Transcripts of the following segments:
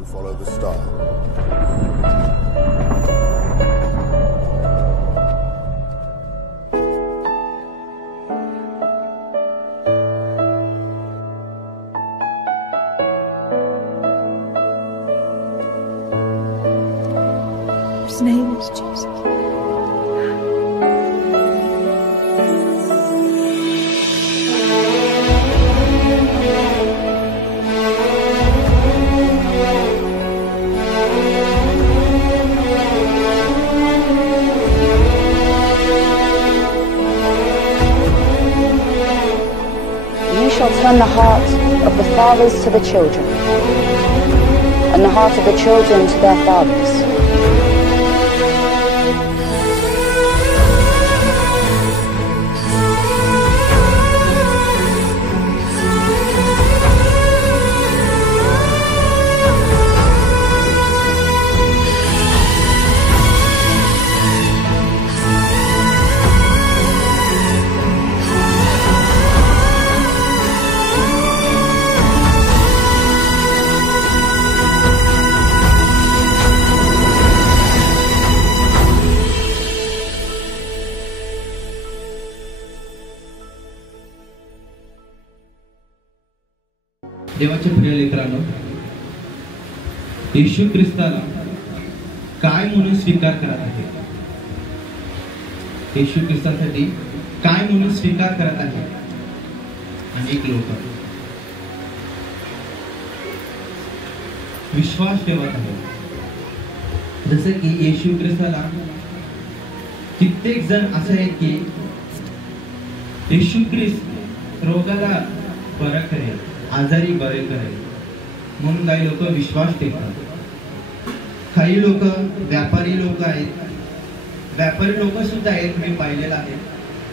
who follow the star. His name is Jesus. Turn the hearts of the fathers to the children, and the heart of the children to their fathers. देवाच्या प्रिय लेकरांनो, येशू ख्रिस्ताला काय म्हणून स्वीकार करत आहे? येशू ख्रिस्तासाठी काय म्हणून स्वीकार करत आहे अनेक लोक? विश्वास ठेवत आहेत. जसे की येशू ख्रिस्ताला कित्येक जण असे आहेत की येशू ख्रिस्त रोगाला बरं करेल, आजारी बरे करेल म्हणून काही लोक विश्वास ठेवतात. काही लोक व्यापारी लोक आहेत, व्यापारी लोक सुद्धा आहेत. मी पाहिलेलं आहे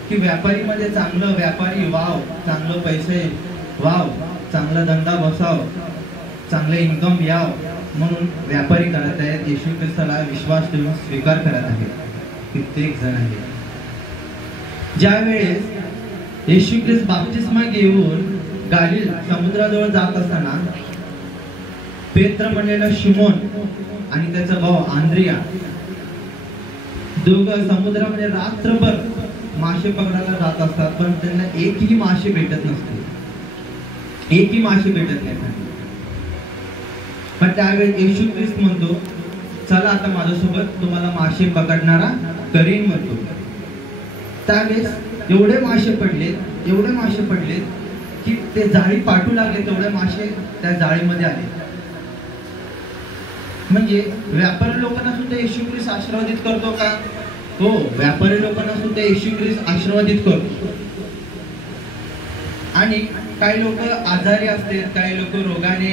की व्यापारीमध्ये चांगलं व्यापारी वाव, चांगलं पैसे वाव, चांगला धंदा बसाव, चांगले इन्कम याव म्हणून व्यापारी करत आहेत. येशू ख्रिस्ताला विश्वास ठेवून स्वीकार करत आहेत कित्येक जण आहेत. ज्या वेळेस येशू ख्रिस्त बाप्तिस्मा घेऊन गालिल समुद्राजवळ जात असताना पेत्र म्हणलेला शिमोन आणि त्याचा भाऊ आंद्रिया दोघं समुद्रामध्ये रात्रभर मासे पकडायला जात असतात, पण त्यांना एकही मासे भेटत नसते, एकही मासे भेटत नाही. पण त्यावेळेस येशू ख्रिस्त म्हणतो, चला आता माझ्यासोबत तुम्हाला मासे पकडणारा करीन म्हणतो. त्यावेळेस एवढे मासे पडले की ते जाळी पाठू लागले, तेवढे मासे त्या जाळीमध्ये आले. म्हणजे व्यापारी लोकांना सुद्धा येशू ख्रिस्त आशीर्वादित करतो का? हो, व्यापारी लोकांना सुद्धा येशू ख्रिस्त आशीर्वादित करतो. आणि काही लोक आजारी असतात, काही लोक रोगाने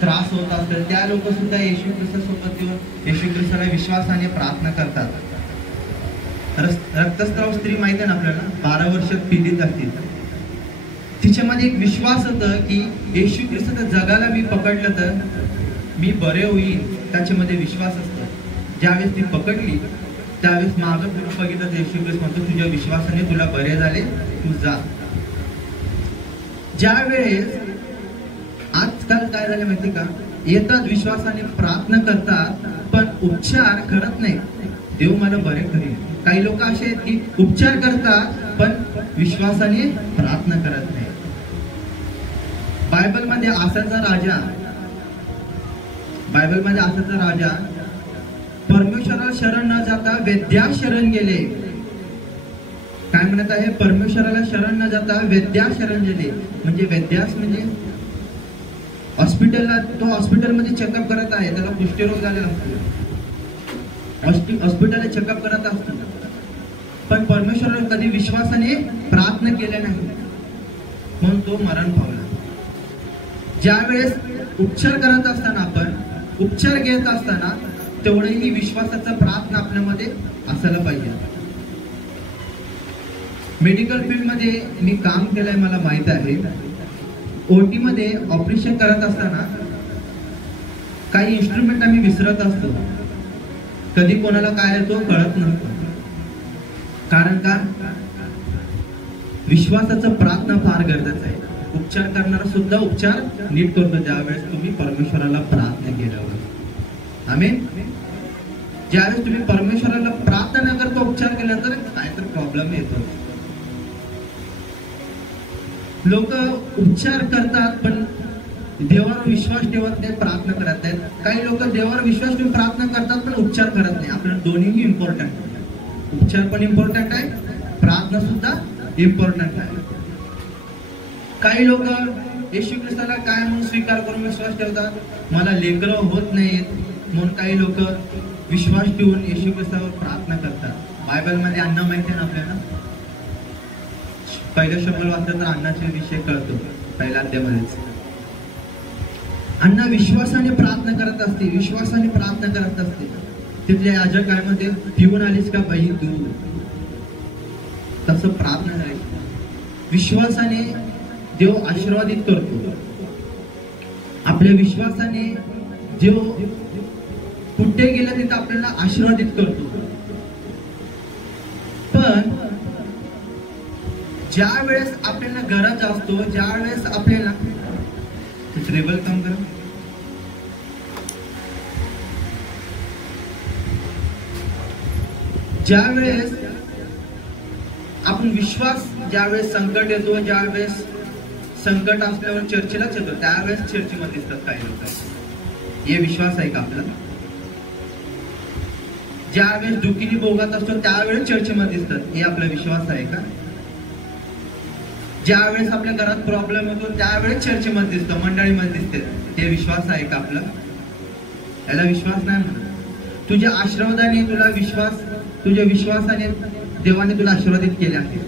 त्रास होत असतात, त्या लोक सुद्धा येशू ख्रिस्तासोबत येऊन येशू ख्रिस्ताला विश्वासाने प्रार्थना करतात. रक्तस्राव स्त्री माहिती आहे ना आपल्याला, 12 वर्षात पीडित असतील. तिच्यामध्ये एक विश्वास होता की येशू ख्रिस्त जगाला मी पकडलं तर मी बरे होईल, त्याच्यामध्ये विश्वास असतो. ज्यावेळेस ती पकडली त्यावेळेस मागं फिरून बघितलं तर येशू ख्रिस्त म्हणतो, तुझ्या विश्वासाने तुला बरे झाले, तू जा. ज्यावेळेस आजकाल काय झाले माहिती का, येतात विश्वासाने प्रार्थना करतात पण उपचार करत नाही. देव मला बरे करेल. काही लोक असे आहेत की उपचार करतात पण विश्वासाने प्रार्थना करत नाही. बायबलमध्ये आसाचा राजा परमेश्वराला शरण न जाता वैद्यास शरण गेले. काय म्हणत आहे? परमेश्वराला शरण न जाता वैद्यास शरण गेले. म्हणजे वैद्यास म्हणजे हॉस्पिटलला, तो हॉस्पिटलमध्ये चेकअप करत आहे, त्याला कुष्ठरोग झालेला असतो, हॉस्पिटलला चेकअप करत असतो, पण परमेश्वराला कधी विश्वासाने प्रार्थना केल्या नाही म्हणून तो मरण पावला. ज्यावेळेस उपचार करत असताना, आपण उपचार घेत असताना तेवढेही विश्वासाचा प्रार्थना आपल्यामध्ये असायला पाहिजे. मेडिकल फील्ड मध्ये मी काम केलंय, मला माहित आहे. ओटी मध्ये ऑपरेशन करत असताना काही इन्स्ट्रुमेंट आम्ही विसरत असतो, कधी कोणाला काय येतो कळत नसतो. कारण का? विश्वासाचं प्रार्थना फार गरजेचं आहे. उपचार करणारा सुद्धा उपचार नीट करतो ज्यावेळेस तुम्ही परमेश्वराला प्रार्थना केल्यावर. आमेन. ज्यावेळेस तुम्ही परमेश्वराला प्रार्थना करता उपचार केल्यानंतर काहीतरी प्रॉब्लेम येतो. लोक उपचार करतात पण देवावर विश्वास ठेवत नाही, प्रार्थना करत नाहीत. काही लोक देवावर विश्वास ठेवून प्रार्थना करतात पण उपचार करत नाही. आपल्याला दोन्हीही इम्पॉर्टंट आहे. उपचार पण इम्पॉर्टंट आहे, प्रार्थना सुद्धा इम्पॉर्टंट आहे. काही लोक येशू ख्रिस्ताला काय म्हणून स्वीकार करून विश्वास ठेवतात, मला लेकरं होत नाहीत म्हणून काही लोक विश्वास ठेवून येशू ख्रिस्तावर प्रार्थना करतात. बायबलमध्ये अन्न माहिती आहे ना आपल्याला, पहिलं शब्द वाचलं तर अन्नाचे विषय कळतो पहिल्या अध्यायामध्येच. अण्णा विश्वासाने प्रार्थना करत असते, विश्वासाने प्रार्थना करत असते. तिथल्या याजक काय म्हणते, पिऊन आलीस का बाई तू, तसं प्रार्थना करायची. विश्वासाने देव आशीर्वादित करतो. आपल्या विश्वासाने देव कुठे गेला तिथे आपल्याला आशीर्वादित करतो. पण ज्या वेळेस आपल्याला गरज असतो, ज्या वेळेस आपल्याला ट्रेबल काम करा, ज्या वेळेस आपण विश्वास, ज्यावेळेस संकट येतो, ज्यावेळेस संकट असल्यावर चर्चेलाच येतो, त्यावेळेस चर्चेमध्ये दिसतात काही लोक. हे विश्वास आहे का आपला? ज्यावेळेस दुखीने भोगत असतो त्यावेळेस चर्चेमध्ये दिसतात, हे आपला विश्वास आहे का? ज्यावेळेस आपल्या घरात प्रॉब्लेम होतो त्यावेळेस चर्चेमध्ये दिसतो, मंडळीमध्ये दिसते, ते विश्वास आहे का आपला? याला विश्वास नाही म्हणत. तुझ्या आशीर्वादाने तुला विश्वास, तुझ्या विश्वासाने देवाने तुला आशीर्वादित केले आहे.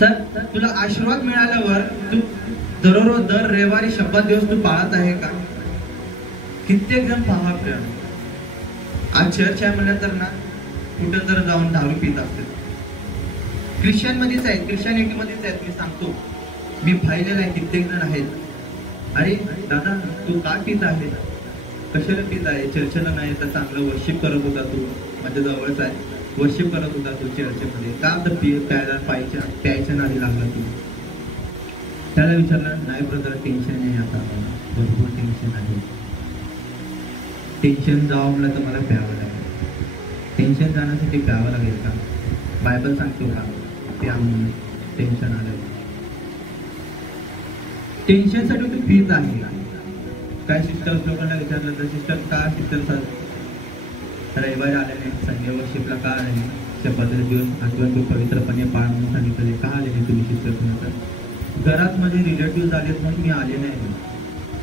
तर तुला आशीर्वाद मिळाल्यावर तू दररोज दर रविवारी शपथ दिवस तू पाळत आहे का? कित्येक जण पहा आपल्याला आज चर्च आहे म्हणलं तर ना कुठं तर जाऊन दारू पित असते. ख्रिश्चन मध्येच आहेत, ख्रिश्चनिटी मध्येच आहेत. मी सांगतो, मी पाहिलेलं आहे, कित्येक जण आहेत. अरे दादा तू का पित आहे, कशाला पित आहे? चर्चेला नाही तर चांगलं वर्शिप करत होता तू, माझ्या जवळच आहे, वर्शिप करत होता तू चर्चेमध्ये, का तर प्यायला प्यायच्या नादी लागला तू? त्याला विचारलं, नाही ब्रदर टेन्शन आहे, आता भरपूर टेन्शन आहे. टेन्शन जावं म्हणलं तर मला प्यावं लागेल. टेन्शन जाण्यासाठी प्यावं लागेल का? बायबल सांगतो का प्या म्हणून टेन्शन आलं? टेन्शनसाठी तू पीत आहे. काय सिस्टर्स लोकांना विचारलं तर सिस्टर का सिस्टर रविवारी आले नाही, संडे वर्शिपला का आले नाही, शपथेचे दिवस आठवण तू पवित्रपणे पाळ म्हणून सांगितले, का आले नाही तुम्ही सिस्टर? घरात माझे रिलेटिव्ह आलेत म्हणून मी आले नाही.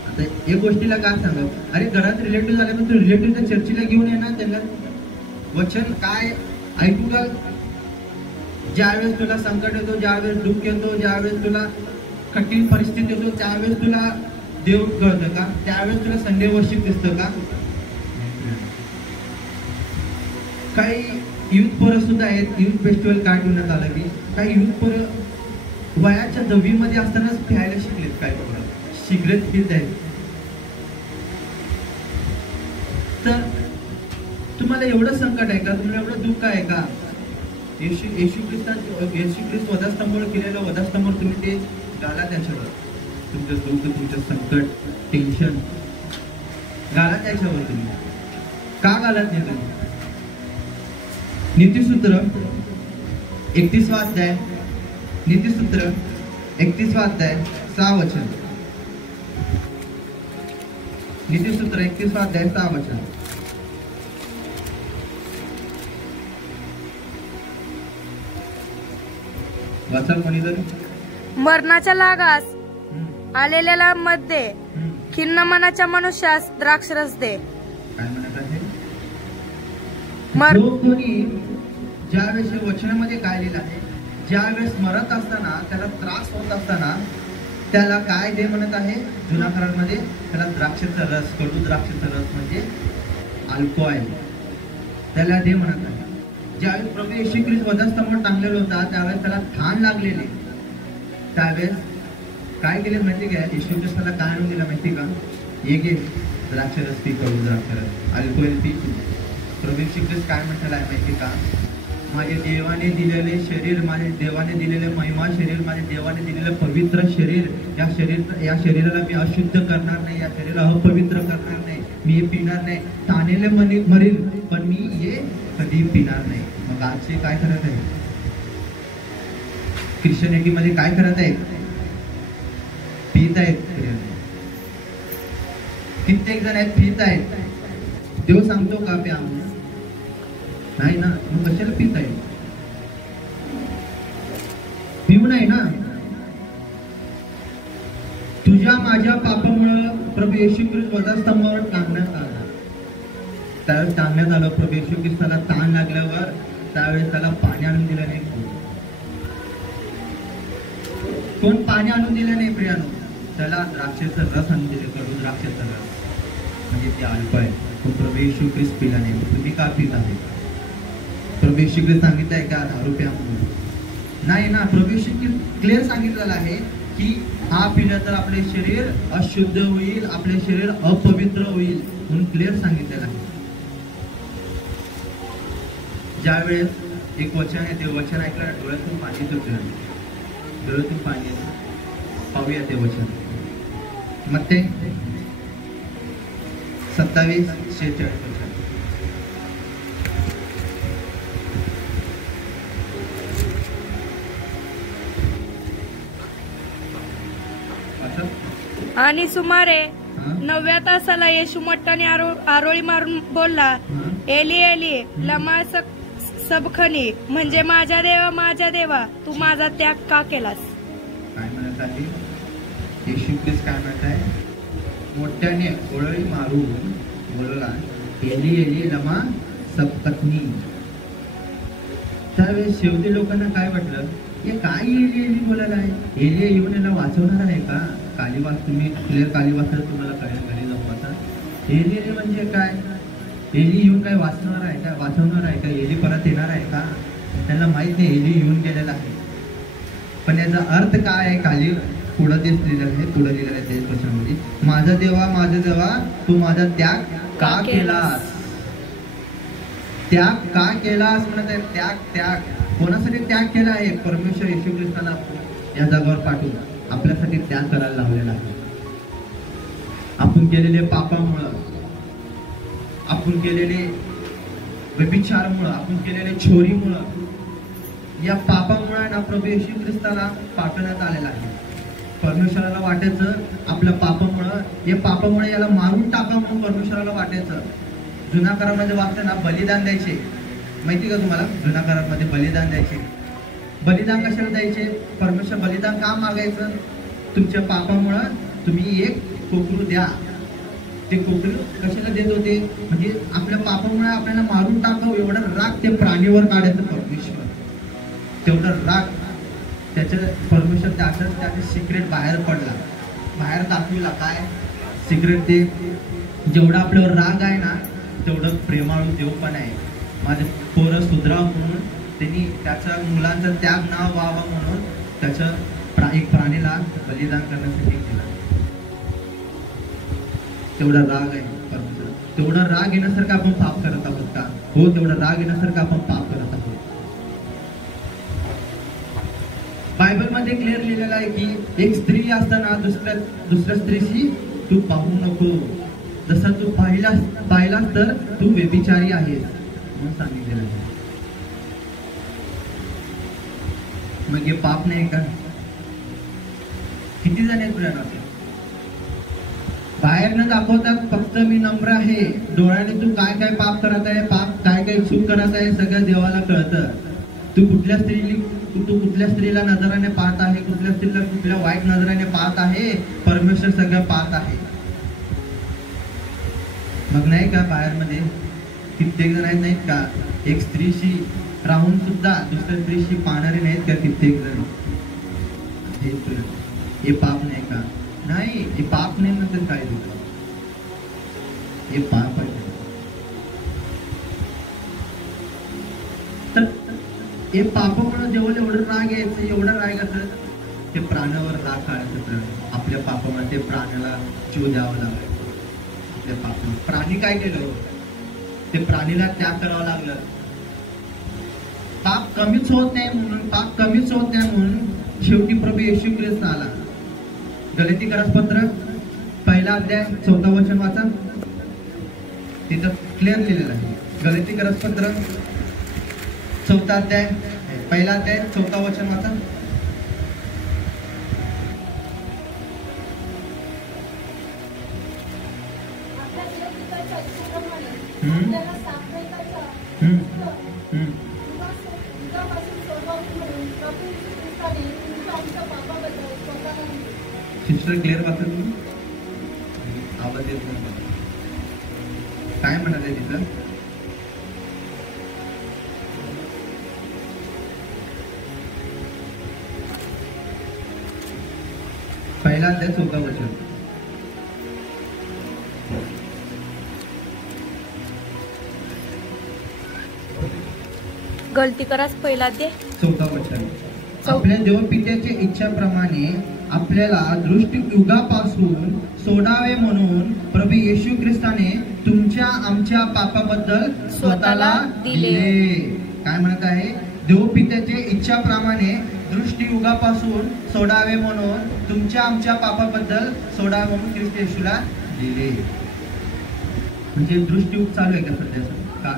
आता एक गोष्टीला काय सांगावं, अरे घरात रिलेटिव्ह आले पण तू रिलेटिव्हच्या चर्चेला घेऊन ये ना, त्यांना वचन काय ऐकू का? ज्यावेळेस तुला संकट येतो, ज्यावेळेस दुःख येतो, ज्यावेळेस तुला कठीण परिस्थिती येतो, त्यावेळेस तुला देव कळतं का? त्यावेळेस तुला संडे वर्शिप दिसतं का? काही युथ पोरं सुद्धा आहेत, युथ फेस्टिवल काय ठेवण्यात आलं की काही युथ पोरं वयाच्या 10वी मध्ये असतानाच प्यायला शिकलेत. काय पोरं सिगरेट पित आहेत. तर तुम्हाला एवढं संकट आहे का? तुम्हाला एवढं दुःख आहे का? येशू ख्रिस्त वधास्तंभावर केलेलं वधास्तंभावर तुम्ही ते घाला त्याच्यावर. तुमचं दुःख, तुमचं संकट, टेन्शन घाला त्याच्यावर. तुम्ही का घालत नाही तुम्ही? नीतिसूत्र 31वा अध्याय, नीतिसूत्र 31वा अध्याय 6 वचन. नीतिसूत्र 31वा अध्याय 6 वचन. वाचा कोणीतरी. मरणाच्या लागास आलेल्या मध्ये खिन्न मनाच्या मनुष्यास द्राक्षरस दे. काय म्हणत आहे? जो कोणी ज्यावेळेस वचनामध्ये काय लिहिलं आहे, ज्यावेळेस मरत असताना, त्याला त्रास होत असताना त्याला काय दे म्हणत आहे? जुना करारामध्ये त्याला द्राक्षाचा रस, कडू द्राक्षाचा रस म्हणजे अल्कोहोल, त्याला दे म्हणत आहे. ज्यावेळेस प्रभू येशू ख्रिस्त वधास्तंभावर टांगलेला होता त्यावेळेस त्याला ठाण लागलेले, त्यावेळेस काय केले माहिती का? येशू ख्रिस्ताला काय आणून दिलं माहिती का? हे घे द्राक्षरस पी, कडू द्राक्षरस, अल्कोहोल पी. प्रभू येशू ख्रिस्त काय म्हटलेलं आहे माहिती का? माझे देवाने दिलेले शरीर, माझे देवाने दिलेले महिमा शरीर, माझे देवाने दिलेलं पवित्र शरीर, या शरीराला मी अशुद्ध करणार नाही, या शरीराला अपवित्र करणार नाही, मी हे पिणार नाही. तानेले मरील पण मी हे कधी पिणार नाही. मग आजचे काय करत आहे? ख्रिश्चनिटी मध्ये काय करत आहेत? पित आहेत. कित्येक जण आहेत पित आहेत. देव सांगतो का प्या म्हणून? नाही ना. मग कशाला पित आहे? पिऊ नाही ना. तुझ्या माझ्या पापामुळं प्रभू येशू ख्रिस्त वधास्तंभावर टांगण्यात आला. त्यावेळेस टांगण्यात आलं. प्रभू येशू ख्रिस्ताला ताण लागल्यावर त्यावेळेस त्याला पाणी आणून दिलं नाही. कोण पाणी आणून दिलं नाही प्रियानो? त्याला द्राक्षाचा रस आणून दिले. कडू द्राक्षाचा रस म्हणजे ते अल्प आहे. तो प्रभू येशू ख्रिस्त पिला नाही. तुम्ही का पित आहे? प्रभू येशू ख्रिस्त सांगितलंय का दारू प्या म्हणून? नाही ना. प्रभू येशू ख्रिस्त क्लिअर सांगितलेलं आहे की हा पिला तर आपले शरीर अशुद्ध होईल, आपले शरीर अपवित्र होईल म्हणून क्लिअर सांगितलेलं आहे. ज्या वेळेस एक वचन आहे, ते वचन ऐकलं डोळ्यातून पाणी सुटलं. डोळ्यातून पाणी पाहूया ते वचन. मत्ते 27:46 वचन. आणि सुमारे 9व्या तासाला येशू मोठ्याने आरोळी मारून बोलला, एली एली लमा सबखनी, म्हणजे माझ्या देवा तू माझा त्याग का केलास? काय म्हणत आहे येशू ख्रिस्त? काय म्हणत आहे? मोठ्याने ओळी मारून बोलला, एली एली लमा सबखनी. त्यावेळेस शेवटी लोकांना काय वाटलं? हे काय एली एली बोलायला आहे? एली येऊन याला वाचवणार आहे का? कालीवास तुम्ही क्लिअर कालीवासाला तुम्हाला कळेल घरी जाऊन आता. एली एली म्हणजे काय? एली येऊन काय वाचणार आहे का? वाचवणार आहे का? एली परत येणार आहे का? त्यांना माहित नाही एली येऊन गेलेला आहे. पण याचा अर्थ काय आहे? खाली पुढं तेच लिहिलेलं आहे. पुढं लिहिलेलं आहे तेच वचनामध्ये, माझा देवा तू माझा त्याग का केलास? त्याग का केलास म्हणत आहे. त्याग कोणासाठी त्याग केला आहे? परमेश्वर येशू ख्रिस्ताला या जगावर पाठवून आपल्यासाठी त्याग करायला लावलेला आहे. आपण केलेले पापामुळं, आपण केलेले व्यभिचारामुळं, आपण केलेले चोरीमुळं, या पापामुळे ना प्रभू येशू ख्रिस्ताला पाठवण्यात आलेला आहे. परमेश्वराला वाटायचं आपल्या पापामुळे याला मारून टाका म्हणून परमेश्वराला वाटायचं. जुन्या करारामध्ये वाचतं ना, बलिदान द्यायचे. माहिती का तुम्हाला? जुन्या करारामध्ये बलिदान द्यायचे. बलिदान कशाला द्यायचे? परमेश्वर बलिदान का मागायचं? तुमच्या पापामुळं तुम्ही एक कोकरू द्या. ते कोकरू कशाला देत होते? म्हणजे आपल्या पापामुळे आपल्याला मारून टाकावं एवढा राग ते प्राणीवर काढायचं परमेश्वर. तेवढा राग त्याच्या परमेश्वर त्याचे सिक्रेट बाहेर पडला, बाहेर दाखविला. काय सिक्रेट? ते जेवढा आपल्यावर राग आहे ना तेवढं प्रेमाळू देव पण आहे. माझे पोरं सुधराव म्हणून त्यांनी त्याच्या मुलांचा त्याग ना व्हावा म्हणून त्याच्या एक प्राणीला बलिदान करण्यासाठी केला. तेवढा राग आहे परमेश्वर. तेवढा राग येण्यासारखं आपण पाप करत आहोत का? हो, तेवढा राग येण्यासारखं आपण पाप करत आहोत. बायबल मध्ये क्लिअर लिहिलेलं आहे की एक स्त्री असताना दुसऱ्या स्त्रीशी तू पाहू नको. जसा तू पाहिलास तर तू व्यभिचारी आहेस म्हणून सांगितलेलं आहे. मग हे पाप नाही का? किती जण आहेत तुझ्या? बाहेरनं दाखवतात फक्त मी नम्र आहे, डोळ्याने तू काय काय पाप करत आहे, पाप काय काय चूक करत आहे सगळं देवाला कळतं. तू कुठल्या स्त्रीला नजराने पाहत आहे, कुठल्या स्त्रीला कुठल्या वाईट नजराने पाहत आहे, परमेश्वर सगळं पाहत आहे. मग नाही का बाहेर मध्ये कित्येक जण आहेत नाहीत का? एक स्त्रीशी राहून सुद्धा दुसऱ्या स्त्रीशी पाहणारे नाहीत का कित्येक जण? हे पाप नाही का? नाही, हे पाप नाही नंतर काय दिलं? हे पाप आहे. तर हे पापामुळे जेवढं एवढं राग यायचं, एवढा राग येतं ते प्राण्यावर राग काढायचं. आपल्या पापामुळे ते प्राण्याला जीव द्यावा लागला. आपल्या पापामुळे प्राणी काय केलं? ते प्राणीला त्याग करावं लागलं. पाप कमीच होत नाही म्हणून शेवटी प्रभू येशू ख्रिस्त आला. गलातीकरासपत्र 1 अध्याय 4 वचन वाचा. तिथं क्लिअर लिहिलेलं आहे. गलातीकरासपत्र 4 अध्याय 1 अध्याय 4 वचन वाचा. सिस्टर क्लिअर वाचा तुम्ही. आवाज येत नाही. काय म्हणत आहे तिथं? पहिला अध्याय 4 वचन. गलतीकरास 1 अध्याय 4 वचन. आपल्या देवपित्याच्या इच्छाप्रमाणे आपल्याला दृष्टियुगापासून सोडावे म्हणून प्रभू येशू ख्रिस्ताने तुमच्या आमच्या पापाबद्दल स्वतःला दिले. काय म्हणत आहे? देवपित्याच्या इच्छाप्रमाणे दृष्टियुगापासून सोडावे म्हणून तुमच्या आमच्या पापाबद्दल सोडावे म्हणून ख्रिस्त येशूला दिले. म्हणजे दृष्टियुग चालू आहे का सध्याचं का?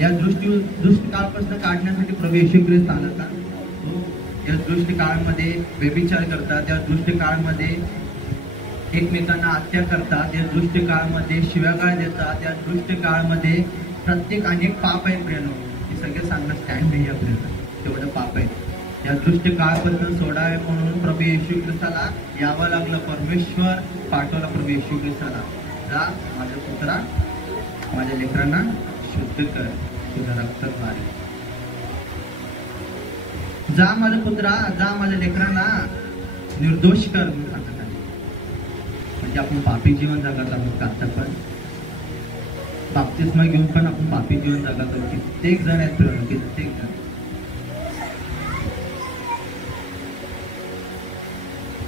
या दृष्टिकाळपासून काढण्यासाठी प्रभू येशू ख्रिस्त आला का? या दृष्टिकाळामध्ये व्यभिचार करतात, या दृष्टिकाळामध्ये एकमेकांना हत्या करतात, या दृष्टिकाळामध्ये शिव्यागाळ देतात, या दृष्टिकाळामध्ये प्रत्येक अनेक पाप आहेत प्रेरणा. हे सगळे सांगणं स्टँड नाही आपल्याला. तेवढं पाप आहे. या दृष्टिकाळापासून सोडावे म्हणून प्रभू येशू ख्रिस्ताला यावं लागलं. परमेश्वर पाठवला प्रभू येशू ख्रिस्ताला. जा माझ्या पुत्रा, माझ्या लेकरांना शुद्ध कर, तुझा रक्त मारे. जा माझा पुत्रा, जा माझ्या लेकरांना निर्दोष कर म्हणून सांगत आहे. म्हणजे आपण पापी जीवन जगत आहोत का? आता पण बाप्तिस्मा घेऊन पण आपण पापी जीवन जगत आहोत. कित्येक जण आहेत, कित्येक जण.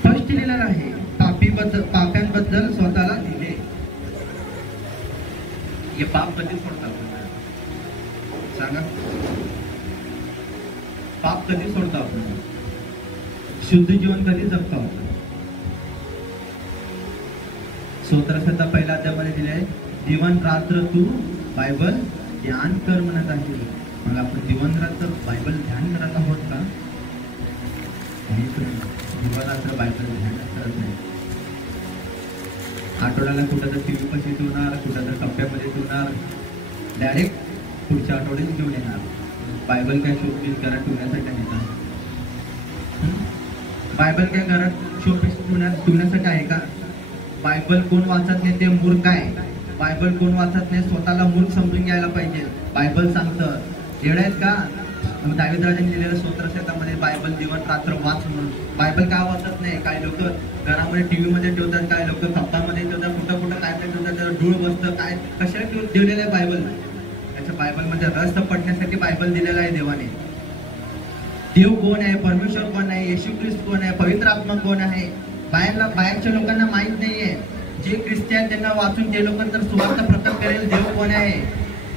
स्पष्ट लिहिलेलं आहे पाप्यांबद्दल स्वतःला दिले. हे पाप कधी सोडतात सांगा? पाप कधी सोडतो आपण? शुद्ध जीवन कधी जगतो आपण? स्तोत्राच्या 1 अध्यायामध्ये दिले आहे, दिवस रात्र तू बायबल ध्यान कर म्हणत आहे. मग आपण दिवस रात्र बायबल ध्यान करत आहोत का? दिवस रात्र बायबल ध्यान करत नाही. आठवड्याला कुठं तर टीव्ही पाशी ठेवणार, कुठं तर कप्प्यामध्ये ठेवणार, डायरेक्ट पुढच्या आठवड्यात घेऊन येणार. बायबल काय शोपीस घरात ठेवण्यासाठी नेतात? बायबल काय घरात शोपीस ठेवण्यासाठी आहे का? बायबल कोण वाचत नाही ते मूर्ख आहे. बायबल कोण वाचत नाही स्वतःला मूर्ख समजून घ्यायला पाहिजे. बायबल सांगतं. येड आहेत का? दाविदराजांनी लिहिलेल्या स्तोत्रशतकामध्ये बायबल दिवस रात्र वाच म्हणून. बायबल का वाचत नाही? काही लोक घरामध्ये टीव्ही मध्ये ठेवतात, काही लोक कप्पामध्ये ठेवतात, कुठं कुठं काय काय ठेवतात, त्याला धूळ बसतं. काय कशाला ठेवलेलं आहे बायबल? त्याच्या बायबलमध्ये रस पडण्यासाठी बायबल दिलेला आहे देवाने. देव कोण आहे, परमेश्वर कोण आहे, येशू ख्रिस्त कोण आहे, पवित्र आत्मा कोण आहे, बाहेरच्या लोकांना माहित नाहीये. जे ख्रिस्ती त्यांना वाचून ते लोक तर सुवार्थ प्रकट करेल. देव कोण आहे,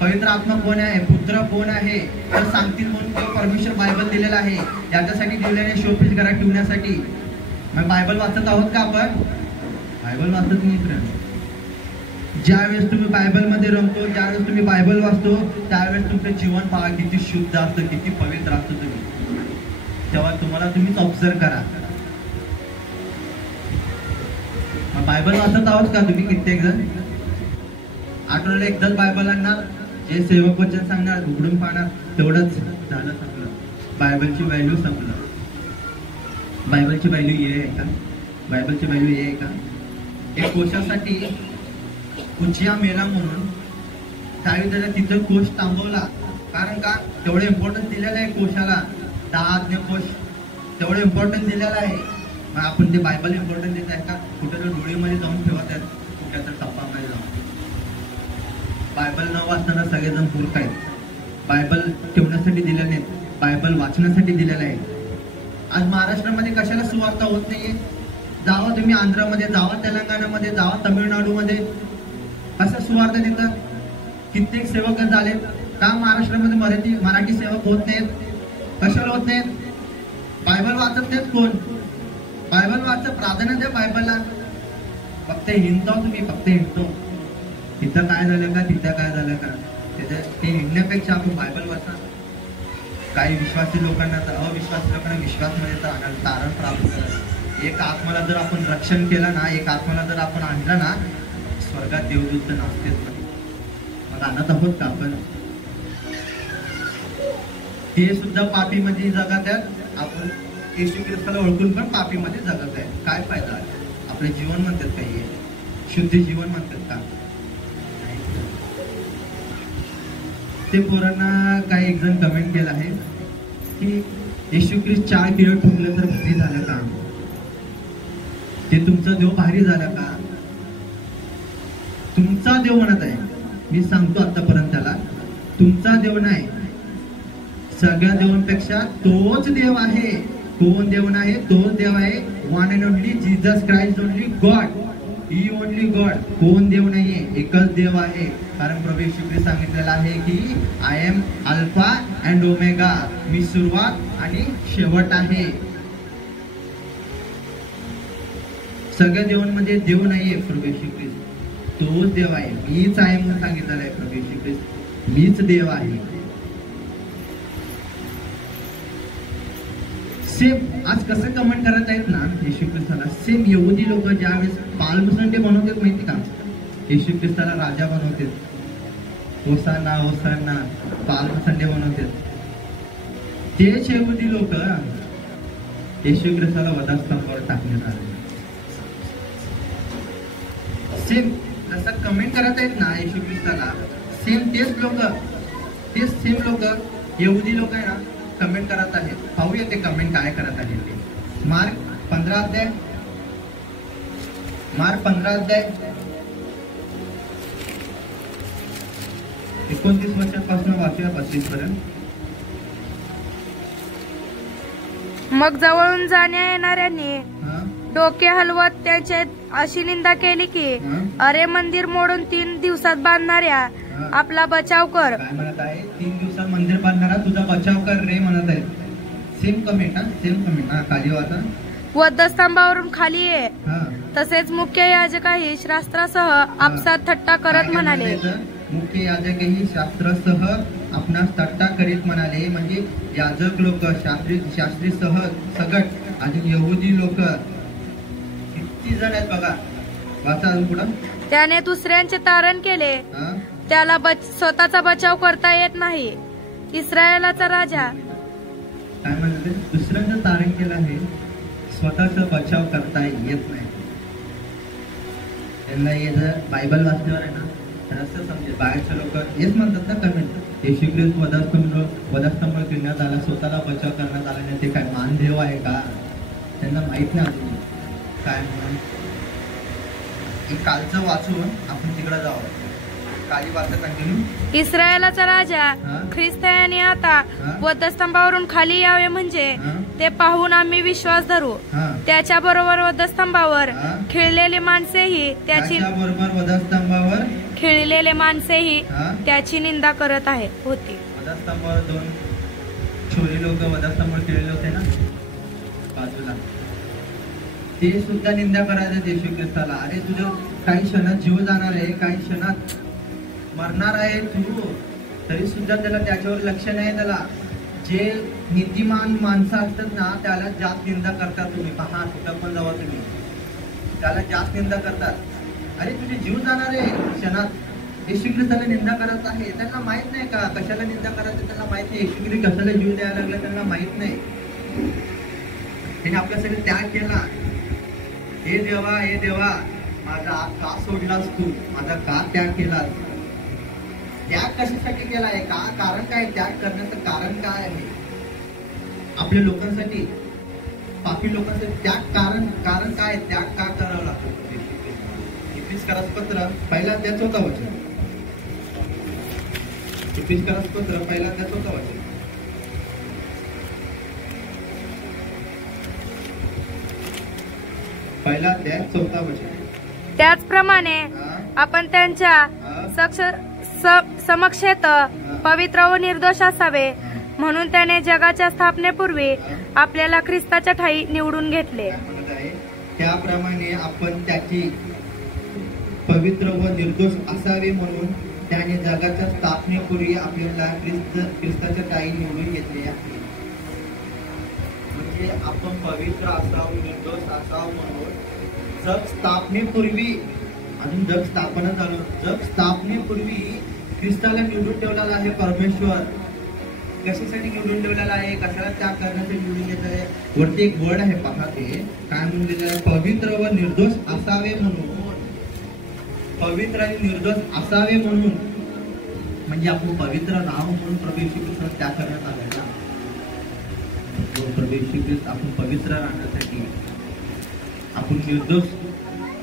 पवित्र आत्मा कोण आहे, पुत्र कोण आहे तर सांगतील म्हणून देव परमेश्वर बायबल दिलेला आहे. याच्यासाठी दिलेले शोपीस घरात ठेवण्यासाठी. मग बायबल वाचत आहोत का आपण? बायबल वाचत नाही. ज्यावेळेस तुम्ही बायबलमध्ये रमतो, ज्यावेळेस तुम्ही बायबल वाचतो, त्यावेळेस तुमचं जीवन पहा किती शुद्ध असतं, किती पवित्र असतं. तुम्ही तेव्हा तुम्हाला तुम्हीच ऑब्झर्व करा. बायबल वाचत आहोत का तुम्ही? कित्येक जण आठवड्याला एकदाच बायबल आणणार, जे सेवक वचन सांगणार उघडून पाहणार, तेवढंच झालं, संपलं. बायबलची व्हॅल्यू संपलं. बायबलची व्हॅल्यू हे आहे का? बायबलची व्हॅल्यू हे आहे का? एक कोशासाठी उज्जिया मेला म्हणून दाविदाला तिथं कोश थांबवला. कारण का? तेवढं इम्पॉर्टन्स दिलेलं आहे कोशाला. 10 आज्ञा कोश तेवढं इम्पॉर्टन्स दिलेलं आहे. मग आपण ते बायबल इम्पॉर्टन्स देत आहे का? कुठं तर डोळीमध्ये जाऊन ठेवत आहेत, कुठ्या तर टप्पामध्ये जाऊन. बायबल न वाचताना सगळेजण मूर्ख आहेत. बायबल ठेवण्यासाठी दिलेलं नाही, बायबल वाचण्यासाठी दिलेलं आहे. आज महाराष्ट्रामध्ये कशाला सुवार्ता होत नाहीये? जावा तुम्ही आंध्रामध्ये, जावा तेलंगणामध्ये, जावा तामिळनाडूमध्ये, कसं सुवार्ता देतात? कित्येक सेवक झाले, का महाराष्ट्रामध्ये मराठी सेवक होत नाहीत? कशाला होत नाहीत? बायबल वाचत नाहीत कोण? बायबल वाचत, प्राधान्य द्या बायबलला. फक्त हिंडतो तुम्ही, फक्त हिंडतो. तिथं काय झालं का, तिथं काय झालं का, ते हिंडण्यापेक्षा आपण बायबल वाचा. काही विश्वासी लोकांना तर अविश्वासी लोकांना विश्वासमध्ये तारण प्राप्त करा. एक आत्माला जर आपण रक्षण केलं ना, एक आत्माला जर आपण आणलं ना, स्वर्गात देवदूत नाचतेच नाही. मग आणत आहोत का आपण? ते सुद्धा पापीमध्ये जगत आहेत. आपण येशू ख्रिस्ताला ओळखून पण पापीमध्ये जगत आहे. काय फायदा? आपले जीवन म्हणतात काही शुद्ध जीवन म्हणतात का? ते पोरांना काही एक जण कमेंट केलं आहे की येशू ख्रिस्त 4 किलो ठुकलं तर भारी झालं का? ते तुमचा देव भारी झाला का? तुमचा देव म्हणत आहे. मी सांगतो आतापर्यंत त्याला, तुमचा देव नाही, सगळ्या देवांपेक्षा तोच देव आहे. कोण देव नाही? तोच देव आहे. One and only Jesus Christ, only God, he only God. कोण देव नाहीये, एकच देव आहे. कारण प्रभू येशू ख्रिस्त सांगितलेलं आहे की I am alpha and omega, मी सुरुवात आणि शेवट आहे. सगळ्या देवांमध्ये देव नाहीये प्रभू येशू ख्रिस्त, तोच देव आहे. मीच आहे म्हणून सांगितलेलं आहे प्रभू येशू ख्रिस्त, मीच देव आहे. सेम आज कसं कमेंट करत आहेत ना येशू ख्रिस्ताला, सेम यहुदी लोक ज्यावेळेस पाल्म संडे बनवतात माहिती का, येशू ख्रिस्ताला राजा बनवतात. होसाना होसाना पाल्म संडे बनवतात. तेच यहुदी लोक येशू ख्रिस्ताला वधास्तंभावर टाकण्यात आले. सेम जसं कमेंट करत आहेत ना येशू ख्रिस्ताला, सेम तेच सेम लोक यहुदी लोक आहे ना कमेंट करत आहेत. पाहूया ते कमेंट काय करत आहेत ते. मार्क 15 अध्याय 29 वर्षांपासून वाचूया 35 पर्यंत. मग जवळून जाण्या येणाऱ्यांनी डोके हलवत त्याचे अशी निंदा केली की अरे मंदिर मोडून 3 दिवसात बांधणाऱ्या आपला बचाव कर. काय म्हणत आहे? 3 दिवसात मंदिर बांधणारा तुझा बचाव कर रे म्हणत आहे. सेम कमेंट खाली वाचा. वधस्तंभावरून खाली ये. तसेच मुख्य याजकही शास्त्रासह आपसात थट्टा करत म्हणाले. मुख्य याजकही शास्त्रासह आपणास थट्टा करीत म्हणाले. म्हणजे याजक लोक, शास्त्री सह सगट आणि यहुदी लोक किती जण आहेत बघा. वाचा अजून पुढं. त्याने दुसऱ्यांचे तारण केले, त्याला स्वतःचा बचाव करता येत नाही. इस्रायलाचा राजा काय म्हणते? दुसऱ्यांचं तारण केलं आहे, स्वतःचा बचाव करता येत नाही. त्यांना हे जर बायबल वाचल्यावर आहे ना तर असं समजेल. बाहेरचे लोक हेच म्हणतात ना कमेंट, येशू ख्रिस्त वधास्तंभ करण्यात आला, स्वतःला बचाव करण्यात आला नाही. ते काय मानदेव आहे का? त्यांना माहित नाही अजून काय म्हणून. कालचं वाचून आपण तिकडे जाऊ. इस्रायलाचा राजा ख्रिस्त यांनी आता वधस्तंभावरून खाली यावे म्हणजे ते पाहून आम्ही विश्वास धरू. त्याच्या बरोबर वधस्तंभावर खिळलेले माणसेही त्याची निंदा करत आहे होती. वधस्तंभावर 2 छोरी लोक वधस्तंभावर खिळलेले होते ना बाजूला, ते सुद्धा निंदा करायचं येशू ख्रिस्ताला. अरे तुझं काही क्षणात जीव जाणार आहे, काही क्षणात मरणार आहे तू, तरी सुद्धा त्याला त्याच्यावर लक्ष नाही. त्याला जे नीतिमान माणसं असतात ना त्याला जास्त निंदा करतात. तुम्ही पहा कुठं पण जावा तुम्ही, त्याला जास्त निंदा करतात. अरे तुझे जीव जाणार आहे क्षणात. येशू ख्रिस्ताला निंदा करत आहे. त्यांना माहित नाही का कशाला निंदा करायचं? त्यांना माहित नाही येशू ख्रिस्त कशाला जीव द्यायला लागला, त्यांना माहित नाही. त्याने आपल्यासाठी त्याग केला. हे देवा माझा का सोडलास तू, माझा का त्याग केलास? त्याग कशासाठी केला आहे? का कारण काय? त्याग करण्याचं कारण काय आहे? आपल्या लोकांसाठी, पापी लोकांसाठी त्याग कारण काय? त्याग का करावा लागतो? इफिसकरास पत्र पहिला अध्याय 4 वचन. इफिसकरास पत्र पहिला अध्याय 4 वचन. पहिला अध्याय 4 वचन. त्याचप्रमाणे आपण त्यांच्या समक्षेत पवित्र व निर्दोष असावे म्हणून त्याने जगाच्या स्थापनेपूर्वी आपल्याला ख्रिस्ताच्या ठाई निवडून घेतले. त्याप्रमाणे आपण त्याची पवित्र व निर्दोष असावे म्हणून त्याने जगाच्या स्थापनेपूर्वी आपल्याला ख्रिस्ताच्या ठाई निवडून घेतले आहे. म्हणजे आपण पवित्र असावं, निर्दोष असावं म्हणून जग स्थापनेपूर्वी, अजून जग स्थापना झालं, जग स्थापनेपूर्वी ख्रिस्ताला निवडून ठेवलेला आहे परमेश्वर. कशासाठी निवडून ठेवलेला आहे, कशाला त्याग करण्यासाठी निवडून घेतलं आहे. वरती एक वर्ड आहे पहा, ते काय म्हणून दिलेलं आहे, पवित्र व निर्दोष असावे म्हणून. पवित्र आणि निर्दोष असावे म्हणून म्हणजे आपण पवित्र राहावं म्हणून प्रभू येशू ख्रिस्ताला त्याग करण्यात आलेला. प्रभू येशू ख्रिस्त आपण पवित्र राहण्यासाठी, आपण निर्दोष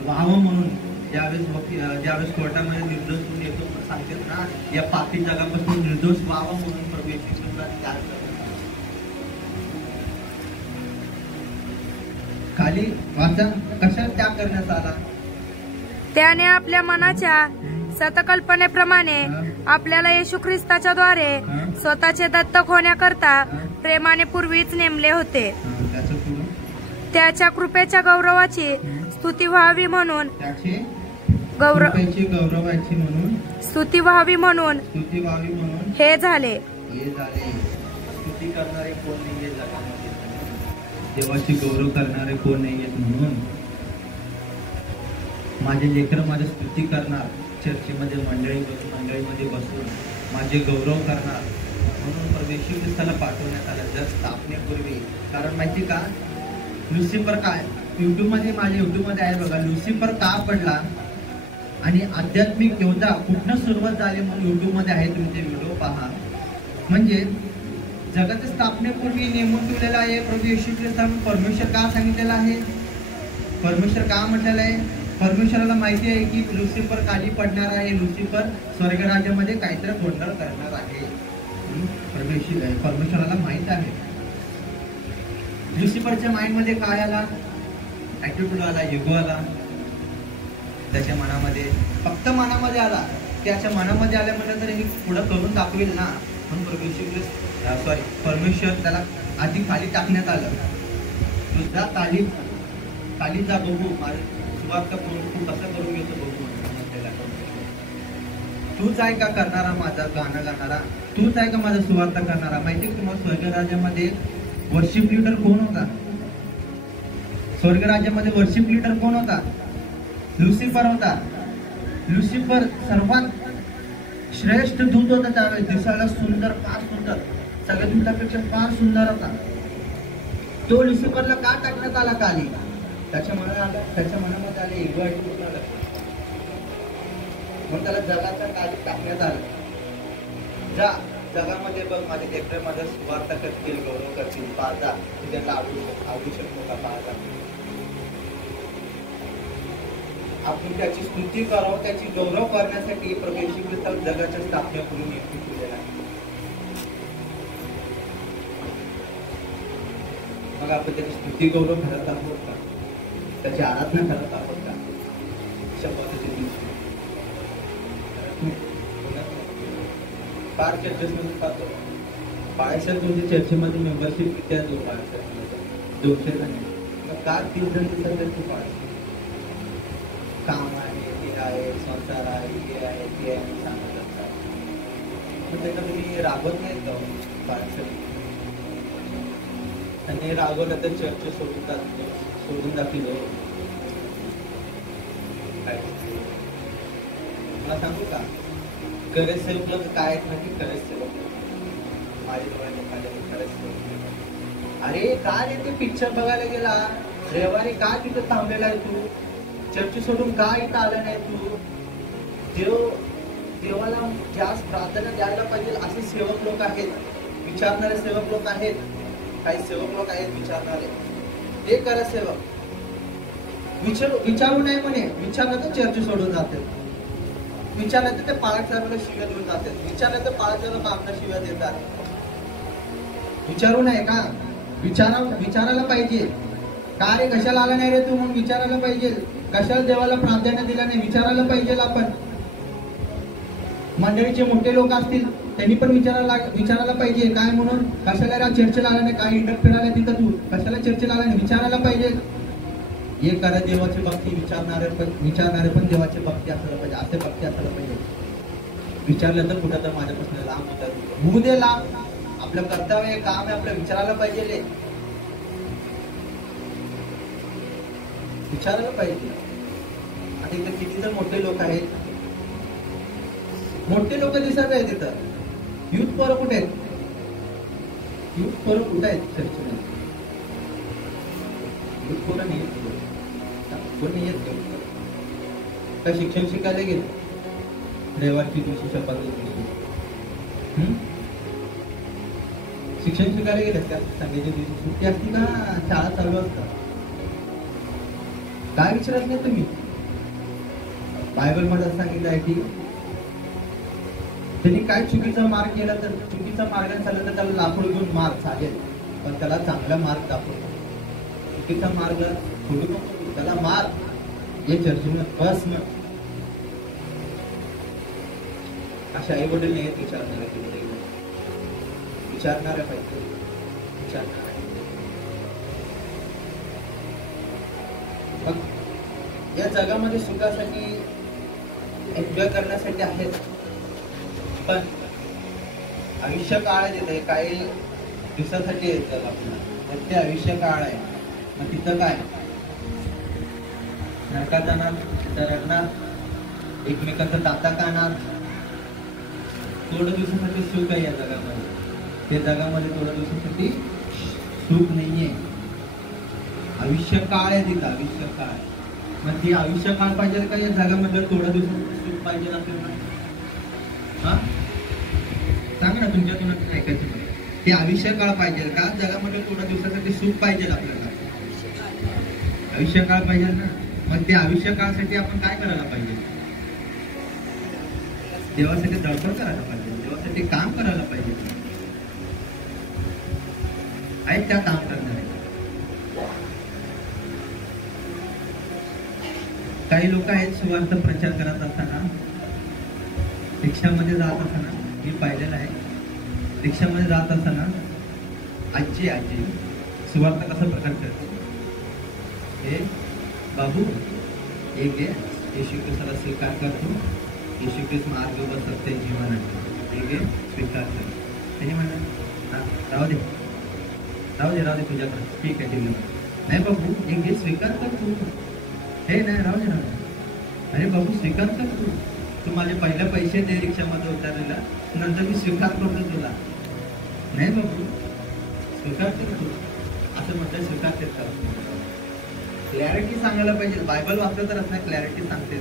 व्हावं म्हणून ज्यावेळेस कोर्टामध्ये निर्दोष म्हणून येतो म्हणून सांगतात ना, या पापी जगापासून निर्दोष व्हावं म्हणून प्रभू येशू ख्रिस्ताला त्याग करण्यात. खाली वाचा, कशा त्याग करण्यात आला. त्याने आपल्या मनाच्या सतकल्पनेप्रमाणे आपल्याला येशू ख्रिस्ताच्या द्वारे स्वतःचे दत्तक होण्याकरता प्रेमाने पूर्वीच नेमले होते. त्याच्या कृपेच्या गौरवाची स्तुती व्हावी म्हणून, स्तुती व्हावी म्हणून हे झाले. स्तुती करणारे कोण नाहीये जगामध्ये, देवाची गौरव करणारे कोण नाहीयेत म्हणून माझे लेकरं माझी स्तुती करणार, चर्चेमध्ये मंडळीमध्ये बसून माझे गौरव करणार म्हणून प्रभू येशू ख्रिस्ताला पाठवण्यात आलं जग स्थापनेपूर्वी. कारण माहिती का, लुसिफर काय माझ्या युट्यूबमध्ये आहे बघा, लुसिफर का पडला आणि आध्यात्मिक योद्धा कुठनं सुरुवात झाली म्हणून युट्यूबमध्ये आहे, तुम्ही ते व्हिडिओ पहा. म्हणजे जगाच्या स्थापनेपूर्वी नेमून ठेवलेला आहे प्रभू येशू ख्रिस्ताला. परमेश्वर का सांगितलेला आहे, परमेश्वर का म्हटलेलं आहे, परमेश्वराला माहिती आहे की लुसिफर खाली पडणार आहे, लुसिफर स्वर्गराज्यामध्ये काहीतरी गोंधळ करणार आहे. परमेश्वराला माहित आहे. लुसिफरच्या माइंड मध्ये काय आला, ऍटिट्यूड आला, इगो आला. त्याच्या मनामध्ये, फक्त मनामध्ये आला. त्याच्या मनामध्ये आल्यामुळे तर हे पुढं करून दाखवेल ना म्हणून परमेश्वर त्याला आधी खाली टाकण्यात आलं. तुझा खाली जा बघू, सुवार्थ तू कसं करून घेतो बघू. तूच आहे का करणारा, माझा गाणं गाणारा तूच आहे का, माझा सुवार्थ करणारा. माहिती की तुम्हाला स्वर्गराज्यामध्ये वर्शिप लीडर कोण होता, स्वर्गराज्यामध्ये वर्शिप लीडर कोण होता, लुसिफर होता. लुसिफर सर्वात श्रेष्ठ दूत होता त्यावेळेस, दिसायला सुंदर, फार सुंदर, सगळ्या दूतापेक्षा फार सुंदर होता. तो लुसिफरला का टाकण्यात आला खाली, त्याच्या मनामध्ये आले इगो ऍटिट्यूड आलं म्हणून त्याला जगाच्या खाली टाकण्यात आलं. जा जगामध्ये बघ, माझे लेकरं माझा सुवार्थ करतील, गौरव करतील, पाहता तू त्यांना आवडू शकतो का, पाहता आपण त्याची स्तुती करावं, त्याची गौरव करण्यासाठी प्रभू येशू ख्रिस्ताला जगाच्या स्थापनेपूर्वी नियुक्त केलेला आहे. मग आपण त्याची स्तुती गौरव करत आहोत का, त्याची आराधना करत आहोत का शपथेच्या दिवशी. फार चर्चेमध्ये पाहतो, बाळासाहेब तुमच्या चर्चेमध्ये मेंबरशिप किती आहे, 200 जण. मग का 3 जण दिवसात काम आहे, ते आहे, संसार आहे, हे आहे, ते आहे सांगत असतात. मग त्यांना तुम्ही रागवत नाही का बाळासाहेब, आणि रागवलं तर चर्च सोडून दाखवलं. मला सांगू का, खरे सेवक लोक काय आहेत ना, की खरे सेवक माझ्या डोळ्याने खरे सेवक. अरे काय रे, ते पिक्चर बघायला गेला रविवारी, काय तिथं थांबलेला आहे तू, चर्च सोडून काय इथं आलं नाही तू, देवाला जास्त प्रार्थना द्यायला पाहिजे असे सेवक लोक आहेत, विचारणारे सेवक लोक आहेत. काही सेवक लोक आहेत विचारणारे, ते करा सेवक. विचारू नाही म्हणे, विचारलं तर चर्च सोडून जाते, विचारलं तर ते पाळत साहेबांना शिव्या देऊन जातात, विचारलं तर पाळत साहेबांना आपल्या शिव्या देतात. विचारू नाही का, विचारायला पाहिजे. का रे कशाला आला नाही रे तू, म्हणून विचारायला पाहिजे. कशाला देवाला प्राधान्य दिला नाही, विचारायला पाहिजे आपण. मंडळीचे मोठे लोक असतील त्यांनी पण विचारायला पाहिजे काय म्हणून, कशाला रा चर्चेला आला नाही, काय इंटरफेअर आला तिथं तू कशाला चर्चेला आला नाही, विचारायला पाहिजे. हे करा देवाची भक्ती, विचारणारे पण देवाची भक्ती असायला पाहिजे, असे भक्ती असायला पाहिजे. विचारलं तर कुठं तर माझ्यापासून लांब होतात, होऊ दे लांब. आपलं कर्तव्य आहे, काम आहे, आपलं विचारायला पाहिजे, विचारायला पाहिजे. आणि इथे किती जर मोठे लोक आहेत, मोठे लोक दिसत आहेत तिथं. युथ पोरं कुठे आहेत, युथ पोरं कुठे आहेत चर्चेमध्ये? युथ पोरं नाही कोणी येत का शिक्षण शिकायला गेले, रविवारची दिवशी शपथ दिवशी शिक्षण शिकायला गेले का, संडेच्या दिवशी सुट्टी असती का, शाळा चालू असतात, काय विचारत नाही तुम्ही? बायबल मध्ये सांगितलं आहे की त्यांनी काय चुकीचा मार्ग केला तर, चुकीचा मार्ग चालला तर त्याला लाकूड घेऊन मार चालेल, पण त्याला चांगला मार्ग दाखवतो. चुकीचा मार्ग सोडू नको, त्याला मार. हे चर्चेमध्ये बस मग अशा आई वडील नाही विचारणारे पाहिजे, विचारणारे. मग या जगामध्ये सुखासाठी एन्जॉय करण्यासाठी आहेत, पण आयुष्य काळ आहे तिथे, काही दिवसासाठी आहे जग आपल्याला, ते आयुष्य काळ आहे. मग तिथं काय नरकात जाणार, तिथं रडणार, एकमेकांचा दाता खाणार. थोड्या दिवसासाठी सुख आहे या जगामध्ये, त्या जगामध्ये थोड्या दिवसासाठी सुख नाहीये. आयुष्य काळ आहे तिथं, आयुष्य काळ. मग ती आयुष्य काळ पाहिजे का या जगामध्ये थोड्या दिवसासाठी सुख पाहिजे आपल्याला? हा सांग ना, तुमच्या तोंडातून ऐकायचं मला. ते आयुष्य काळ पाहिजे का जगामध्ये थोड्या दिवसासाठी सुख पाहिजे आपल्याला? आयुष्य काळ पाहिजे ना. मग ते आयुष्य काळासाठी आपण काय करायला पाहिजे? देवासाठी धडपड करायला पाहिजे, देवासाठी काम करायला पाहिजे. आहेत त्या काम करणारे. काही लोक आहेत सुवार्थ प्रचार करत असताना, रिक्षामध्ये जात असताना, मी पाहिलेलं आहे, रिक्षामध्ये जात असताना आजी सुवार्थ कसा प्रकार करते, हे बाबू एक घे, येशू ख्रिस्ताला स्वीकार करतो, येशू ख्रिस्त मार्ग व सत्य जीवन आहे, एक घे स्वीकार कर. त्याने म्हणलं राहू दे तुझ्याकडे, ठीक आहे नाही बाबू, एक घे स्वीकार कर तू. हे नाही राहू दे. अरे बाबू स्वीकार कर तू माझे पहिले पैसे दे रिक्षामध्ये उतरलेला, नंतर मी स्वीकार करतो तुला. नाही बाबू स्वीकार कर तू, असं म्हटलं स्वीकार करतात. क्लॅरिटी सांगायला पाहिजे. बायबल वाचलं तर असं क्लॅरिटी सांगते.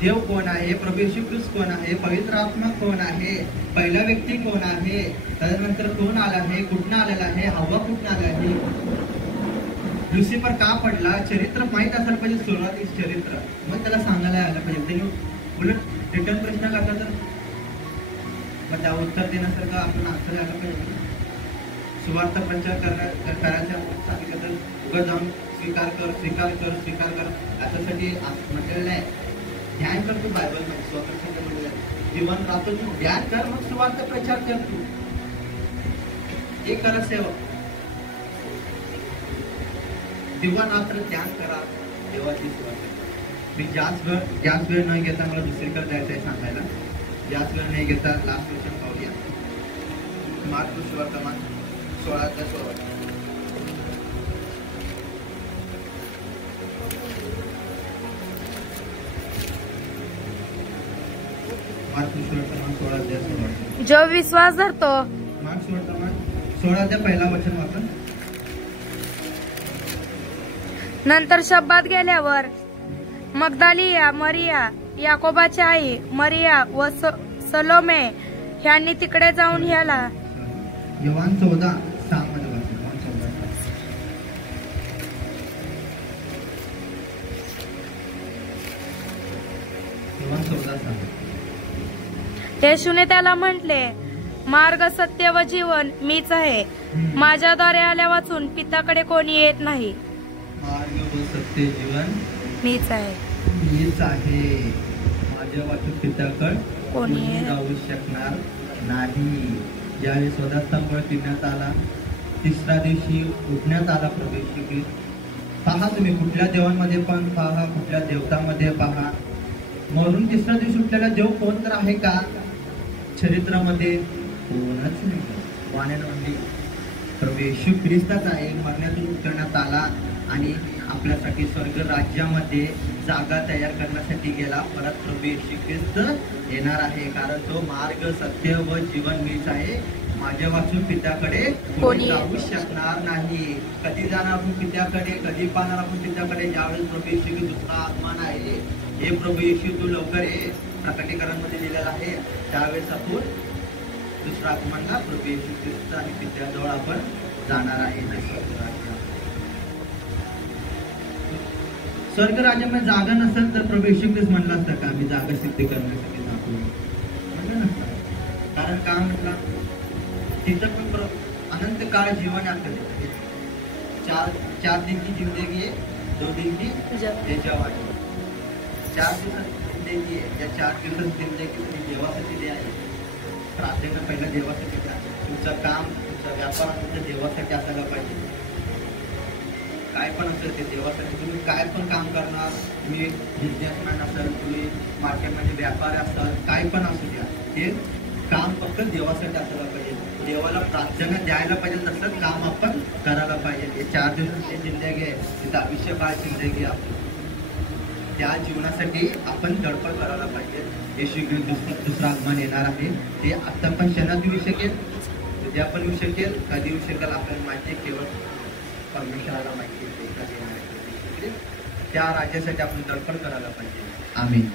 देव कोण आहे, प्रभू येशू ख्रिस्त कोण आहे, पवित्र आत्मा कोण आहे, पहिला व्यक्ती कोण आहे, त्यानंतर कोण आला आहे, कुठनं आलेला आहे, हवा कुठनं आला आहे, लुसिफर का पडला, चरित्र माहित असायला पाहिजे, सुरुवातीच चरित्र. मग त्याला सांगायला आलं पाहिजे. त्यांनी उलट रिटर्न प्रश्न लागला तर मग त्या उत्तर देण्यासारखं आपण आन्सर आलं पाहिजे. सुवार्थ प्रचार करायच्या सांगितलं तर उगा जाऊन स्वीकार कर याच्यासाठी म्हटलेलं नाही. ध्यान करतो बायबलमध्ये, स्वतःच्या जीवन राहतो तू, ध्यान कर, मग सुवार्थ प्रचार कर तू. हे करा सेवक, दिवा रात्र ध्यान करा, देवाची सेवा करा. मी जास्त वेळ न घेता मला दुसरीकडे जायचं आहे सांगायला. जास्त वेळ नाही घेता लास्ट क्वेश्चन पाहूया. मार्क सुवार्तमान 16:16. मार्क सुवार्तमान 16:16. जो विश्वास धरतो, मार्क सुवार्तमान 16 पहिला वचन वाचा. नंतर शब्दात गेल्यावर मगदालिया मरिया, याकोबाची आई मरिया व सलोमे ह्यांनी तिकडे जाऊन ह्याला योहान 14:6 मध्ये वाचा. योहान 14:6. येशूने त्याला म्हटले, मार्ग सत्य व जीवन मीच आहे, माझ्याद्वारे आल्या वाचून पिताकडे कोणी येत नाही. मार्ग व सत्य जीवन मीच आहे. मीच आहे. माझ्या वाचून पित्याकडे कोणी जाऊ शकणार नाही. ज्यावेळी स्वतःस्तंभ पिण्यात आला, तिसऱ्या दिवशी उठण्यात आला प्रभू येशू ख्रिस्त. पहा तुम्ही कुठल्या देवांमध्ये पण पहा, कुठल्या देवतांमध्ये पहा, मरून तिसऱ्या दिवशी उठलेला देव कोण तर आहे का? चरित्रामध्ये कोणच नाही. वन अँड ओनली प्रभू येशू ख्रिस्तच आहे. मरणातून उठवण्यात आला आणि आपल्यासाठी स्वर्ग राज्यामध्ये जागा तयार करण्यासाठी गेला. परत प्रभू येशू ख्रिस्त येणार आहे, कारण तो मार्ग, सत्य व जीवन मीच आहे. माझ्या वाचून पित्याकडे कोणी जाऊ शकणार नाही. कधी जाणार आपण पित्याकडे, कधी पाहणार आपण पित्याकडे? ज्यावेळेस प्रभू येशू की दुसरा आगमन आहे. हे प्रभू येशू तू लवकर ये, प्रकटीकरणमध्ये लिहिलेलं आहे. त्यावेळेस आपण दुसरा आगमनला प्रभू येशू ख्रिस्त आणि पित्याजवळ आपण जाणार आहे. स्वर्ग राज्यामध्ये जागा नसेल तर प्रभू येशू ख्रिस्त म्हणला असतं का आम्ही जागा सिद्ध करण्यासाठी जातो? म्हणलं नसतं. कारण का म्हटलं, तिथं पण अनंत काळ जीवन आपल्याला. चार दिन की जिंदगी आहे, 2 दिन की जवानी. 4 दिवसाची जिंदगी आहे. या 4 दिवसाची जिंदगी तुम्ही देवासाठी द्या. प्रार्थना पहिला देवासाठी द्या. तुमचं काम, तुमचा व्यापार तुमच्या देवासाठी असायला पाहिजे. काय पण असेल ते देवासाठी. तुम्ही काय पण काम करणार, तुम्ही बिझनेसमॅन असाल, तुम्ही मार्केटमध्ये व्यापारी असाल, काय पण असू द्या, ते काम फक्त देवासाठी असायला पाहिजे. देवाला प्रार्थना द्यायला पाहिजे, तसं काम आपण करायला पाहिजे. हे 4 दिवसाची जिंदगी आहे, तिथं आयुष्यकाळ जिंदगी आपली. त्या जीवनासाठी आपण धडपड करायला पाहिजे. येशू ख्रिस्त दुसरा आगमन येणार आहे. ते आता पण क्षणात येऊ शकेल, उद्या पण येऊ शकेल, कधी येऊ शकेल आपल्याला माहिती, केवळ परमेश्वराला माहिती. त्या राज्यासाठी आपण धडपड करायला पाहिजे. आमीन.